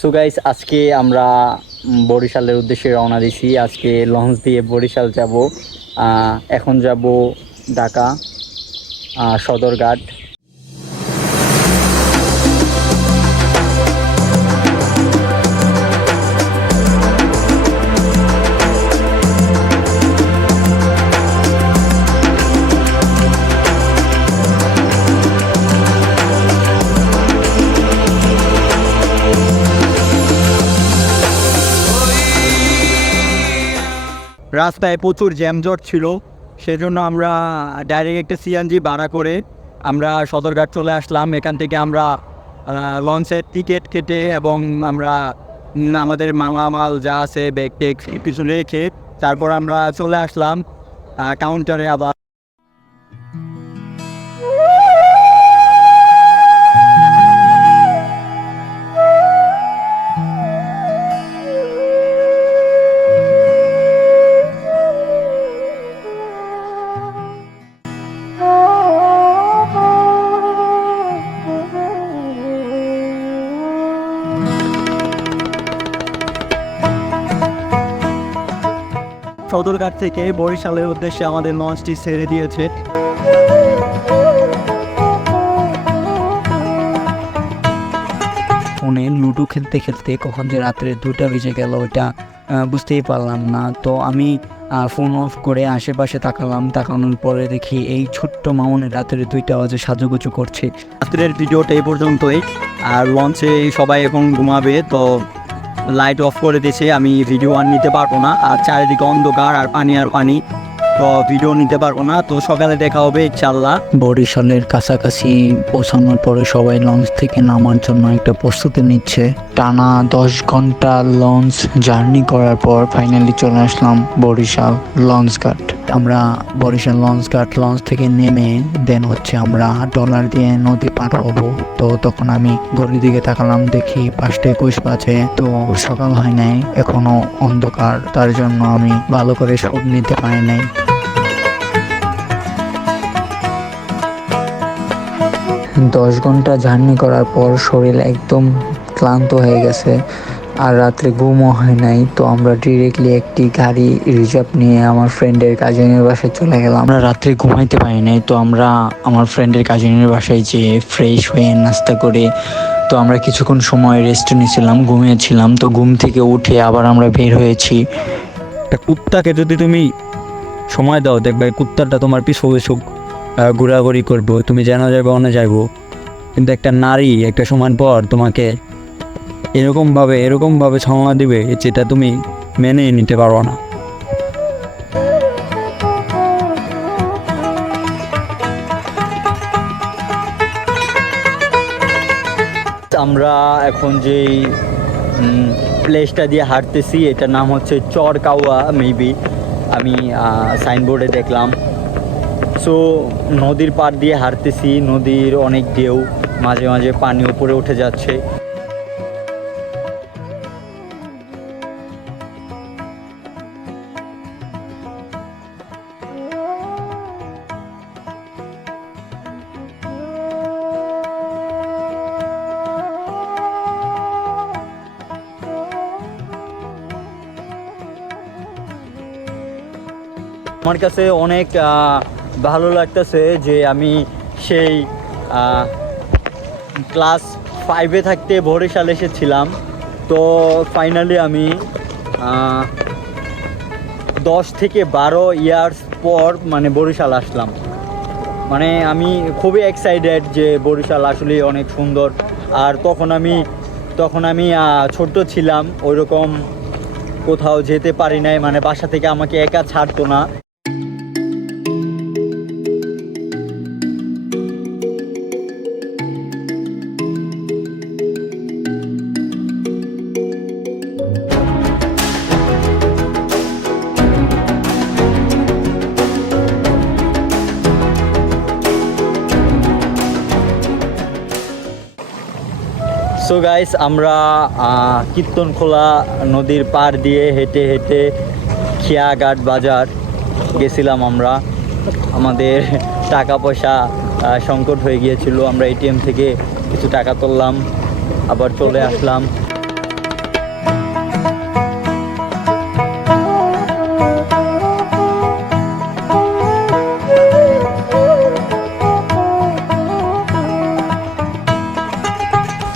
So guys, আজকে আমরা বরিশালের উদ্দেশ্যে রওনা দিছি। আজকে লঞ্চ দিয়ে বরিশাল যাব। এখন যাব ঢাকা সদরঘাট। রাস্তায় প্রচুর জ্যামজট ছিল, সেজন্য আমরা ডাইরেক্ট একটা সিএনজি ভাড়া করে আমরা সদরঘাট চলে আসলাম। এখান থেকে আমরা লঞ্চের টিকিট কেটে এবং আমরা আমাদের মালামাল যা আছে ব্যাগ টেক কিছু রেখে তারপর আমরা চলে আসলাম কাউন্টারে। আবার সদরঘাট থেকে বরিশালের উদ্দেশ্যে আমাদের লঞ্চটি ছেড়ে দিয়েছে। ফোনে লুডো খেলতে খেলতে কখন যে রাত্রে 2টা বেজে গেল ওইটা বুঝতেই পারলাম না। তো আমি ফোন অফ করে আশেপাশে তাকানোর পরে দেখি এই ছোট্ট মামুনের রাত্রে 2টা বাজে সাজুগুজু করছে। রাত্রের ভিডিওটা এই পর্যন্তই। আর লঞ্চে সবাই এখন ঘুমাবে, তো লাইট অফ করে দিয়েছে। আমি ভিডিও আর নিতে পারবো না, আর চারিদিকে অন্ধকার আর পানি, তো ভিডিও নিতে পারবো না। তো সকালে দেখা হবে ইনশাল্লাহ। বরিশালের কাছাকাছি পৌঁছানোর পরে সবাই লঞ্চ থেকে নামার জন্য একটা প্রস্তুতি নিচ্ছে। টানা 10 ঘন্টা লঞ্চ জার্নি করার পর ফাইনালি চলে আসলাম বরিশাল লঞ্চ ঘাট। আমরা বরিশাল লঞ্চ থেকে নেমে দেন আমরা ডলার দিয়ে নদী পার হবো। তো তখন আমি ঘড়ির দিকে তাকালাম, দেখি 5:21 বাজে। তো সকাল হয় নাই, এখনো অন্ধকার, তার জন্য আমি ভালো করে শোধ নিতে পারি নাই। 10 ঘন্টা জার্নি করার পর শরীর একদম ক্লান্ত হয়ে গেছে, আর রাত্রে ঘুমও হয় নাই। তো আমরা ডিরেক্টলি একটি গাড়ি রিজার্ভ নিয়ে আমার ফ্রেন্ডের কাজিনের বাসায় চলে গেলাম। আমরা রাত্রে ঘুমাইতে পারি নাই, তো আমরা আমার ফ্রেন্ডের কাজিনের বাসায় যেয়ে ফ্রেশ হয়ে নাস্তা করে তো আমরা কিছুক্ষণ সময় রেস্ট নিয়েছিলাম, ঘুমিয়েছিলাম। তো ঘুম থেকে উঠে আবার আমরা বের হয়েছি। একটা কুত্তাকে যদি তুমি সময় দাও, দেখবে কুত্তাটা তোমার পিছু ঘোরাঘুরি করবো, তুমি যেন যাবে অন্য যাইবো। কিন্তু একটা নারী একটা সময় পর তোমাকে এরকমভাবে ছলনা দিবে, যেটা তুমি মেনে নিতে পারো না। আমরা এখন যেই প্লেসটা দিয়ে হাঁটতেছি এটার নাম হচ্ছে চরকাওয়া মেবি, আমি সাইনবোর্ডে দেখলাম। সো নদীর পাড় দিয়ে হাঁটতেছি, নদীর অনেক ঢেউ, মাঝে মাঝে পানি উপরে উঠে যাচ্ছে। আমার কাছে অনেক ভালো লাগতেছে যে আমি সেই ক্লাস 5-এ থাকতে বরিশাল এসেছিলাম। তো ফাইনালি আমি 10 থেকে 12 ইয়ার্স পর মানে বরিশাল আসলাম। মানে আমি খুবই এক্সাইটেড যে বরিশাল আসলে অনেক সুন্দর। আর তখন আমি ছোট্ট ছিলাম, ওইরকম কোথাও যেতে পারি নাই, মানে বাসা থেকে আমাকে একা ছাড়তো না। সো গাইস, আমরা কীর্তনখোলা নদীর পাড় দিয়ে হেঁটে হেঁটে খিয়াঘাট বাজার গেছিলাম। আমাদের টাকা পয়সা সংকট হয়ে গিয়েছিল, আমরা এটিএম থেকে কিছু টাকা তুললাম, আবার চলে আসলাম।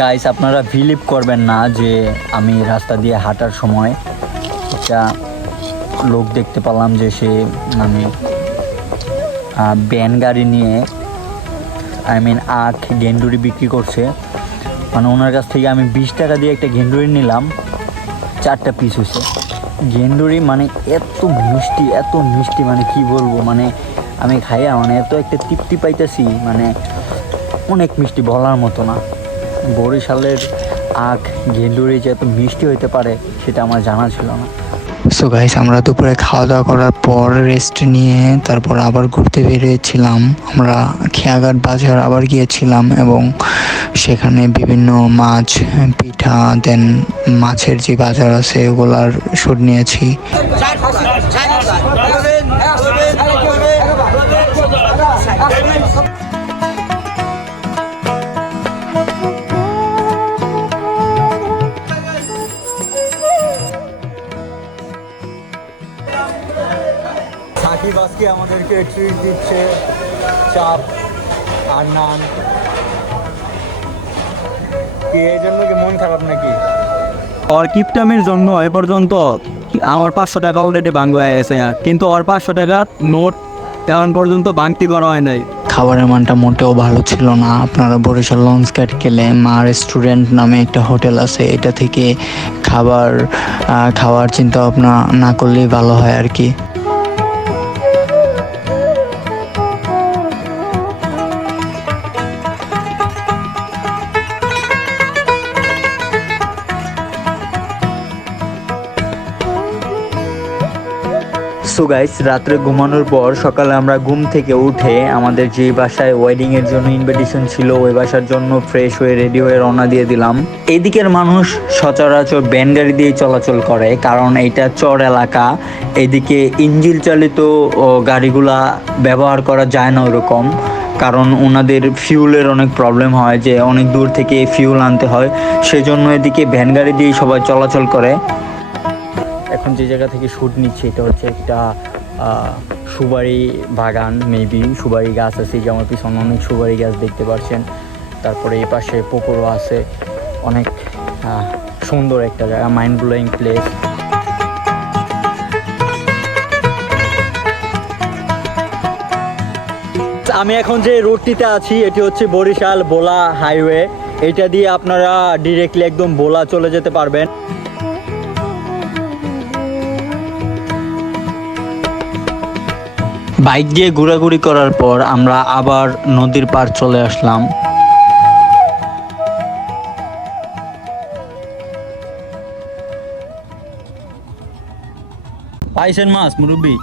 গাইস আপনারা বিলিভ করবেন না যে আমি রাস্তা দিয়ে হাঁটার সময় একটা লোক দেখতে পেলাম যে সে মানে ভ্যান গাড়ি নিয়ে আখ গেন্ডুরি বিক্রি করছে। মানে ওনার কাছ থেকে আমি 20 টাকা দিয়ে একটা গেন্ডুরি নিলাম, 4টা পিস হয়েছে। গেন্ডুরি মানে এত মিষ্টি মানে কি বলবো, মানে আমি খাইয়া মানে এত একটা তৃপ্তি পাইতেছি, মানে অনেক মিষ্টি বলার মতো না। বরিশালের আখ গেন্ডুরি যে এত মিষ্টি হইতে পারে সেটা আমার জানা ছিল না। সো গাইস, আমরা দুপুরে খাওয়া দাওয়া করার পর রেস্ট নিয়ে তারপর আবার ঘুরতে বেরিয়েছিলাম। আমরা খেয়াঘাট বাজার আবার গিয়েছিলাম এবং সেখানে বিভিন্ন মাছ, পিঠা, দেন মাছের যে বাজার আছে ওগুলার শুট নিয়েছি। সাকিব আজকে আমাদেরকে ট্রিট দিচ্ছে, চাপ আর নান। কি এই জন্য কি মন খারাপ নাকি? ওর কিপটামের জন্য এ পর্যন্ত আমার 500 টাকা অলরেডি ভাঙ হয়ে গেছে, কিন্তু ওর 500 টাকা নোট এখন পর্যন্ত ভাঙতি করা হয় নাই। খাবারের মানটা মোটেও ভালো ছিল না। আপনারা বরিশাল লঞ্চ ঘাট গেলে মা রেস্টুরেন্ট নামে একটা হোটেল আছে, এটা থেকে খাওয়ার চিন্তা ভাবনা না করলেই ভালো হয় আর কি। সো গাইস, রাত্রে ঘুমানোর পর সকালে আমরা ঘুম থেকে উঠে আমাদের যে বাসায় ওয়েডিংয়ের জন্য ইনভিটেশন ছিল ওই বাসার জন্য ফ্রেশ হয়ে রেডি হয়ে রওনা দিয়ে দিলাম। এদিকের মানুষ সচরাচর ভ্যান গাড়ি দিয়ে চলাচল করে, কারণ এইটা চর এলাকা। এদিকে ইঞ্জিন চালিত গাড়িগুলা ব্যবহার করা যায় না ওরকম, কারণ ওনাদের ফিউলের অনেক প্রবলেম হয়, যে অনেক দূর থেকে ফিউল আনতে হয়, সেজন্য এদিকে ভ্যান গাড়ি দিয়ে সবাই চলাচল করে। এখন যে জায়গা থেকে শ্যুট নিচ্ছে এটা হচ্ছে একটা সুপারি বাগান, মেবি সুপারি গাছ আছে, যে আমার পিছনে অনেক সুপারি গাছ দেখতে পাচ্ছেন। তারপরে এই পাশে পুকুরও আছে, অনেক সুন্দর একটা জায়গা, মাইন্ড ব্লোয়িং প্লেস। আমি এখন যে রোডটিতে আছি এটি হচ্ছে বরিশাল ভোলা হাইওয়ে। এটা দিয়ে আপনারা ডিরেক্টলি একদম ভোলা চলে যেতে পারবেন। বাইক দিয়ে ঘোরাঘুরি করার পর আমরা আবার নদীর পার চলে আসলাম। পাইছেন মাছ মুরব্বি?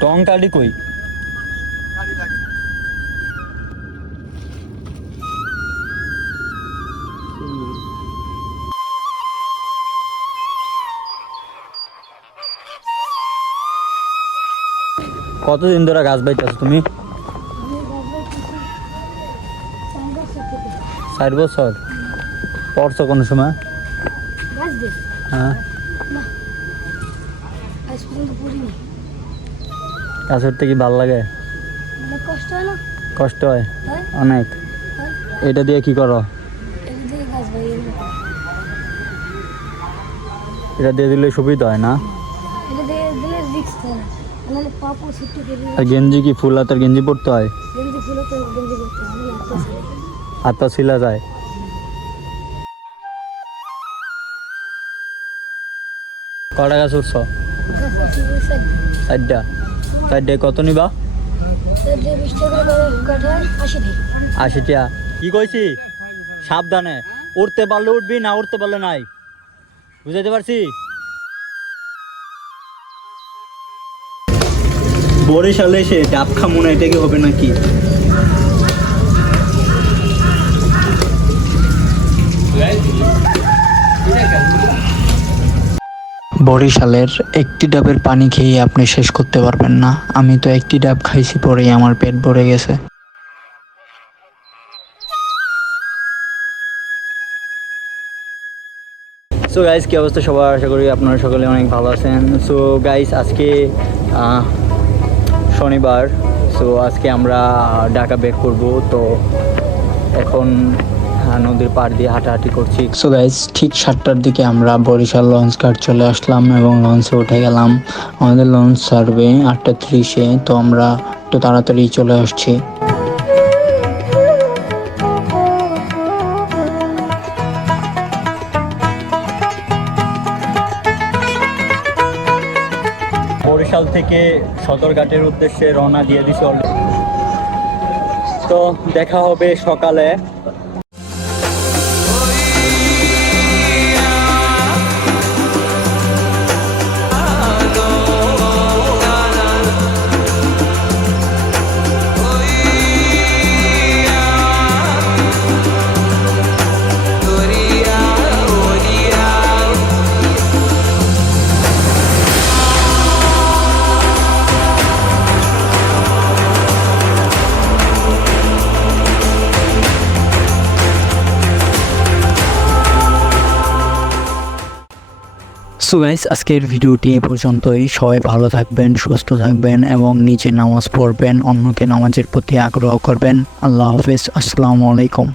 টং কালি কই? কতদিন ধরে গাছ বাইতেছো তুমি? 4 বছর। পড়ছো কোনো সময়? হ্যাঁ, গাছ উঠতে কি ভাল লাগে? কষ্ট হয় অনেক। এটা দিয়ে কি করো? এটা দিয়ে দিলে সুবিধা হয় না? আর গেঞ্জি কি ফুল হাতের গেঞ্জি পরতে হয়? হাত পা ছিলা যায়। কটা গাছ উঠছ? 4টা। 4টায় কত নিবা? 80 টাকা। কি কইছি? সাবধানে উঠতে পারলে উঠবি, না উঠতে পারলে নাই। বুঝাইতে পারছি? বরিশালে এসে ডাব খামো না, এটা কি হবে নাকি? বরিশালের একটি ডাবের পানি খেয়ে আপনি শেষ করতে পারবেন না। আমি তো একটি ডাব খাইছি, পরেই আমার পেট ভরে গেছে। সো গাইস, কী অবস্থা সবার? আশা করি আপনারা সকলে অনেক ভালো আছেন। সো গাইস, আজকে শনিবার। সো আজকে আমরা ঢাকা ব্যাক করব। তো এখন নদীর পাড় দিয়ে হাঁটাহাঁটি করছি। সো গাইস, ঠিক 7টার দিকে আমরা বরিশাল লঞ্চ ঘাট চলে আসলাম এবং লঞ্চে উঠে গেলাম। আমাদের লঞ্চ ছাড়বে 8:30-এ, তো আমরা একটু তাড়াতাড়ি চলে আসছি। বরিশাল থেকে সদরঘাটের উদ্দেশ্যে রওনা দিয়ে দিছি অলরেডি। তো দেখা হবে সকালে। সো গাইস, আজকের ভিডিওটি এ পর্যন্তই। সবাই ভালো থাকবেন, সুস্থ থাকবেন এবং নিজে নামাজ পড়বেন, অন্যকে নামাজের প্রতি আগ্রহ করবেন। আল্লাহ হাফেজ, আসসালামু আলাইকুম।